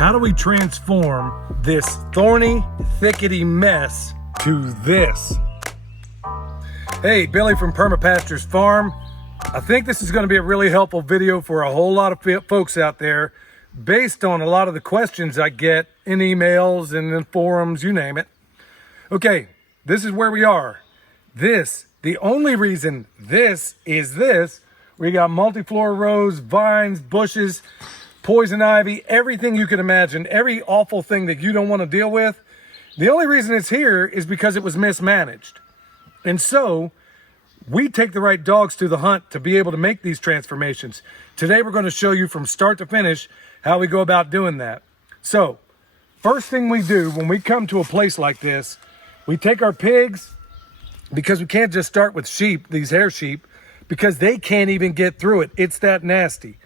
How do we transform this thorny, thickety mess to this? Hey, Billy from Perma Pastures Farm. I think this is going to be a really helpful video for a whole lot of folks out there based on a lot of the questions I get in emails and in forums, you name it. Okay, this is where we are. The only reason this is this, we got multiflora rose, vines, bushes, poison ivy, everything you can imagine, every awful thing that you don't want to deal with. The only reason it's here is because it was mismanaged. And so we take the right dogs to the hunt to be able to make these transformations. Today we're going to show you from start to finish how we go about doing that. So first thing we do when we come to a place like this, we take our pigs, because we can't just start with sheep, these hair sheep, because they can't even get through it. It's that nasty.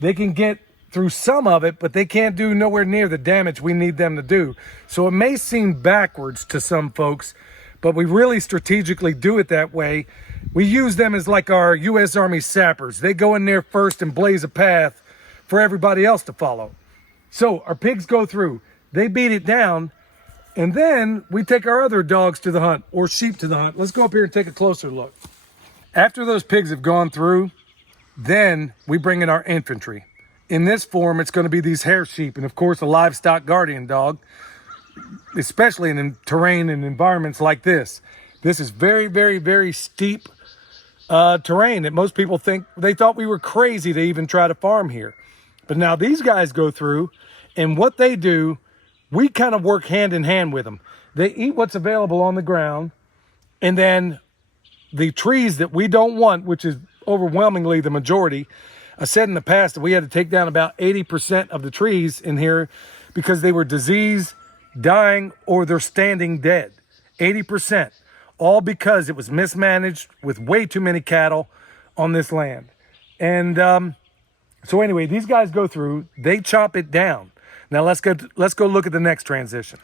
They can get through some of it, but they can't do nowhere near the damage we need them to do. So it may seem backwards to some folks, but we really strategically do it that way. We use them as like our U.S. Army sappers. They go in there first and blaze a path for everybody else to follow. So our pigs go through, they beat it down, and then we take our other dogs to the hunt, or sheep to the hunt. Let's go up here and take a closer look. After those pigs have gone through, then we bring in our infantry. In this form, it's going to be these hair sheep, and of course a livestock guardian dog, especially in terrain and environments like this. This is very, very, very steep terrain that most people they thought we were crazy to even try to farm here. But now these guys go through, and what they do, we kind of work hand in hand with them. They eat what's available on the ground, and then the trees that we don't want, which is overwhelmingly the majority. I said in the past that we had to take down about 80% of the trees in here because they were diseased, dying, or they're standing dead. 80%. All because it was mismanaged with way too many cattle on this land. And so anyway, these guys go through, they chop it down. Now let's go look at the next transition.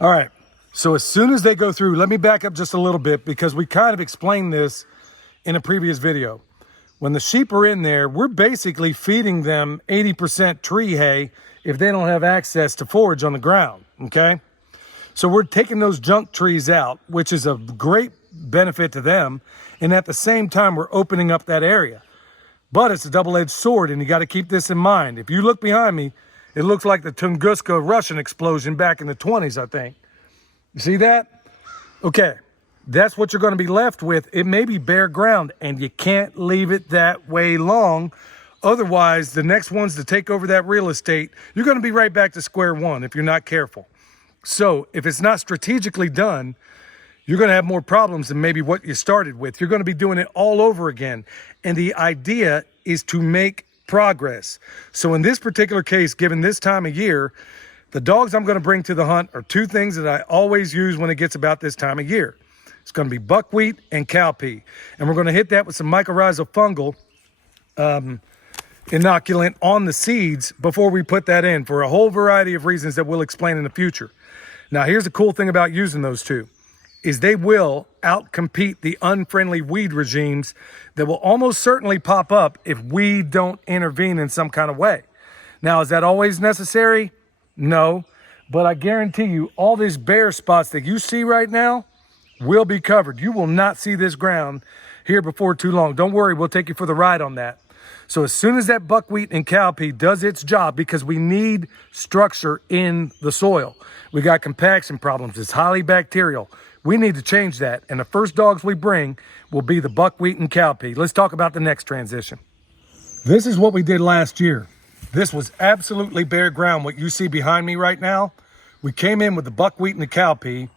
All right, so as soon as they go through, let me back up just a little bit because we kind of explained this in a previous video. When the sheep are in there, we're basically feeding them 80% tree hay if they don't have access to forage on the ground, okay? So we're taking those junk trees out, which is a great benefit to them, and at the same time, we're opening up that area. But it's a double-edged sword, and you got to keep this in mind. If you look behind me, it looks like the Tunguska Russian explosion back in the 20s, I think. You see that? Okay, that's what you're going to be left with. It may be bare ground, and you can't leave it that way long. Otherwise, the next ones to take over that real estate, you're going to be right back to square one if you're not careful. So if it's not strategically done, you're going to have more problems than maybe what you started with. You're going to be doing it all over again. And the idea is to make progress. So in this particular case, given this time of year, the dogs I'm going to bring to the hunt are two things that I always use when it gets about this time of year. It's going to be buckwheat and cowpea. And we're going to hit that with some mycorrhizal fungal inoculant on the seeds before we put that in for a whole variety of reasons that we'll explain in the future. Now, here's the cool thing about using those two, is they will outcompete the unfriendly weed regimes that will almost certainly pop up if we don't intervene in some kind of way. Now, is that always necessary? No, but I guarantee you all these bare spots that you see right now will be covered. You will not see this ground here before too long. Don't worry, we'll take you for the ride on that. So as soon as that buckwheat and cowpea does its job, because we need structure in the soil, we got compaction problems, it's highly bacterial. We need to change that, and the first dogs we bring will be the buckwheat and cowpea. Let's talk about the next transition. This is what we did last year. This was absolutely bare ground, what you see behind me right now. We came in with the buckwheat and the cowpea,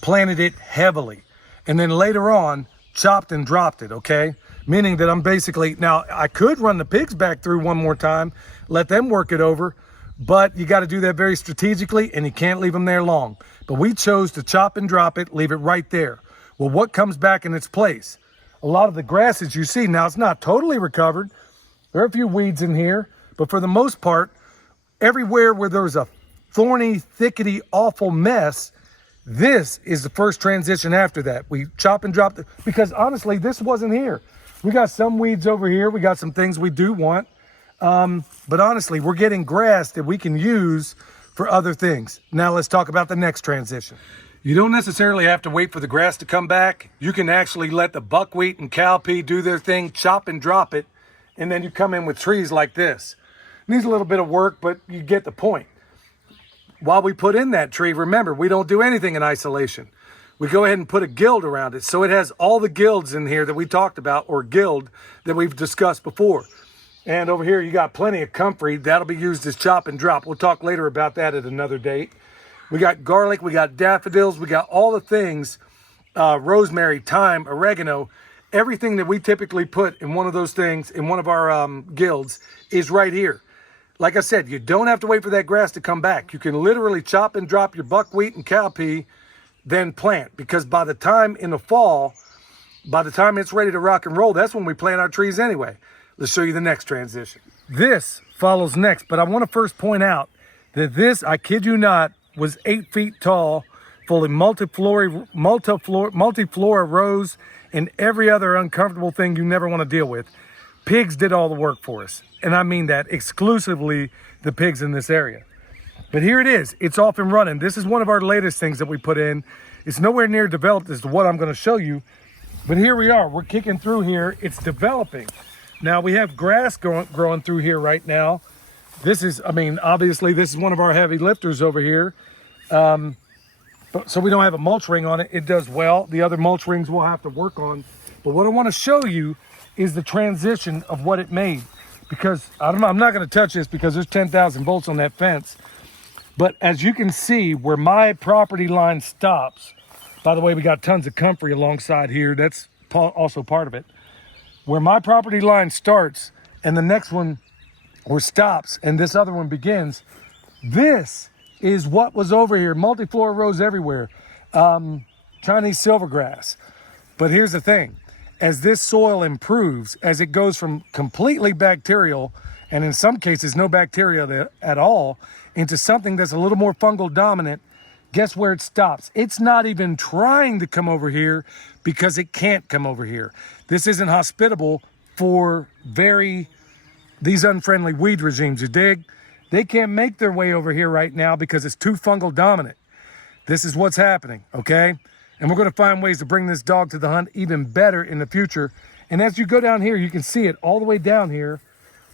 planted it heavily, and then later on, chopped and dropped it, okay? Meaning that I'm basically, now I could run the pigs back through one more time, let them work it over, but you got to do that very strategically, and you can't leave them there long. But we chose to chop and drop it, leave it right there. Well, what comes back in its place? A lot of the grasses you see, now it's not totally recovered. There are a few weeds in here, but for the most part, everywhere where there's a thorny, thickety, awful mess, this is the first transition after that. We chop and drop it, because honestly, this wasn't here. We got some weeds over here. We got some things we do want. But honestly, we're getting grass that we can use for other things. Now let's talk about the next transition. You don't necessarily have to wait for the grass to come back. You can actually let the buckwheat and cowpea do their thing, chop and drop it, and then you come in with trees like this. Needs a little bit of work, but you get the point. While we put in that tree, remember, we don't do anything in isolation. We go ahead and put a guild around it. So it has all the guilds in here that we talked about, or guild that we've discussed before. And over here, you got plenty of comfrey. That'll be used as chop and drop. We'll talk later about that at another date. We got garlic, we got daffodils, we got all the things, rosemary, thyme, oregano. Everything that we typically put in one of those things, in one of our guilds, is right here. Like I said, you don't have to wait for that grass to come back. You can literally chop and drop your buckwheat and cowpea, then plant. Because by the time in the fall, by the time it's ready to rock and roll, that's when we plant our trees anyway. Let's show you the next transition. This follows next, but I want to first point out that this, I kid you not, was 8 feet tall, full of multiflora rose and every other uncomfortable thing you never want to deal with. Pigs did all the work for us. And I mean that exclusively the pigs in this area. But here it is. It's off and running. This is one of our latest things that we put in. It's nowhere near developed as to what I'm going to show you. But here we are. We're kicking through here. It's developing. Now we have grass growing through here right now. This is, I mean, obviously this is one of our heavy lifters over here. So we don't have a mulch ring on it. It does well. The other mulch rings we'll have to work on. But what I want to show you is the transition of what it made. Because I'm not going to touch this because there's 10,000 volts on that fence. But as you can see where my property line stops, by the way, we got tons of comfrey alongside here. That's also part of it. Where my property line starts and the next one or stops and this other one begins, this is what was over here. Multiflora rose everywhere. Chinese silvergrass. But here's the thing. As this soil improves, as it goes from completely bacterial, and in some cases no bacteria at all, into something that's a little more fungal dominant, guess where it stops? It's not even trying to come over here because it can't come over here. This isn't hospitable for these unfriendly weed regimes, you dig? They can't make their way over here right now because it's too fungal dominant. This is what's happening, okay? And we're going to find ways to bring this dog to the hunt even better in the future. And as you go down here, you can see it all the way down here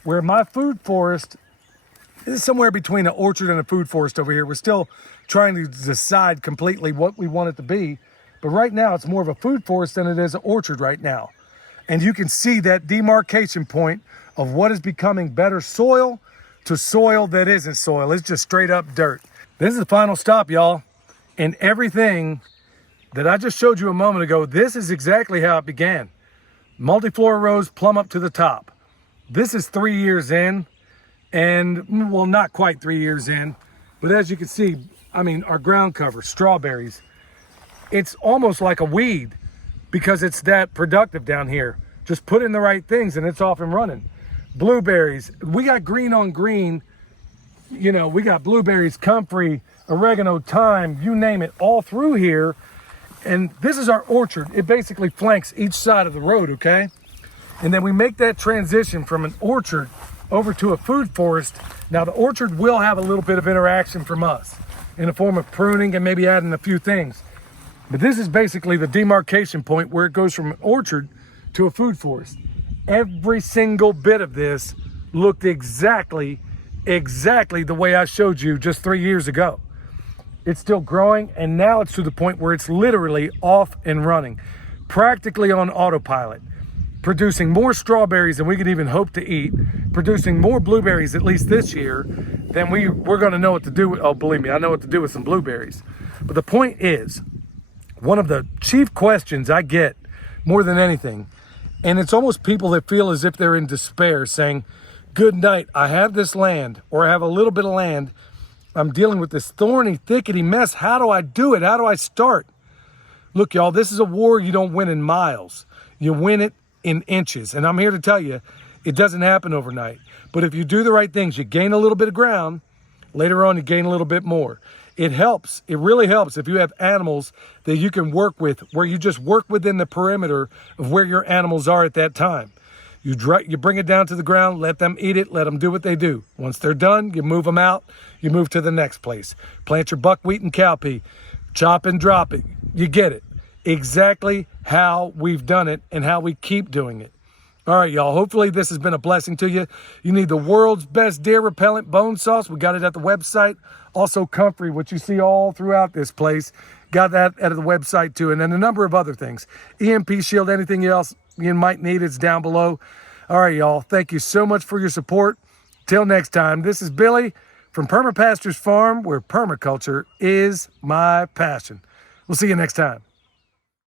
where my food forest is somewhere between an orchard and a food forest over here. We're still trying to decide completely what we want it to be. But right now, it's more of a food forest than it is an orchard right now. And you can see that demarcation point of what is becoming better soil to soil that isn't soil. It's just straight up dirt. This is the final stop, y'all. And everything that I just showed you a moment ago, this is exactly how it began. Multiflora rose plumb up to the top. This is 3 years in, and well, not quite 3 years in, but as you can see, I mean, our ground cover, strawberries, it's almost like a weed because it's that productive down here. Just put in the right things and it's off and running. Blueberries, we got green on green, you know, we got blueberries, comfrey, oregano, thyme, you name it, all through here. And this is our orchard. It basically flanks each side of the road, okay? And then we make that transition from an orchard over to a food forest. Now the orchard will have a little bit of interaction from us in the form of pruning and maybe adding a few things. But this is basically the demarcation point where it goes from an orchard to a food forest. Every single bit of this looked exactly the way I showed you just 3 years ago. It's still growing, and now it's to the point where it's literally off and running, practically on autopilot, producing more strawberries than we could even hope to eat, producing more blueberries, at least this year, than we're gonna know what to do with. Oh, believe me, I know what to do with some blueberries. But the point is, one of the chief questions I get more than anything, and it's almost people that feel as if they're in despair saying, good night, I have this land, or I have a little bit of land, I'm dealing with this thorny, thickety mess. How do I do it? How do I start? Look, y'all, this is a war you don't win in miles. You win it in inches. And I'm here to tell you, it doesn't happen overnight. But if you do the right things, you gain a little bit of ground. Later on, you gain a little bit more. It helps. It really helps if you have animals that you can work with, where you just work within the perimeter of where your animals are at that time. You bring it down to the ground, let them eat it, let them do what they do. Once they're done, you move them out, you move to the next place. Plant your buckwheat and cowpea, chop and drop it. You get it. Exactly how we've done it and how we keep doing it. All right, y'all. Hopefully this has been a blessing to you. You need the world's best deer repellent bone sauce. We got it at the website. Also Comfrey, which you see all throughout this place. Got that at the website too. And then a number of other things. EMP shield, anything else you might need, it's down below. All right, y'all. Thank you so much for your support. Till next time, this is Billy from Perma Pastures Farm, where permaculture is my passion. We'll see you next time.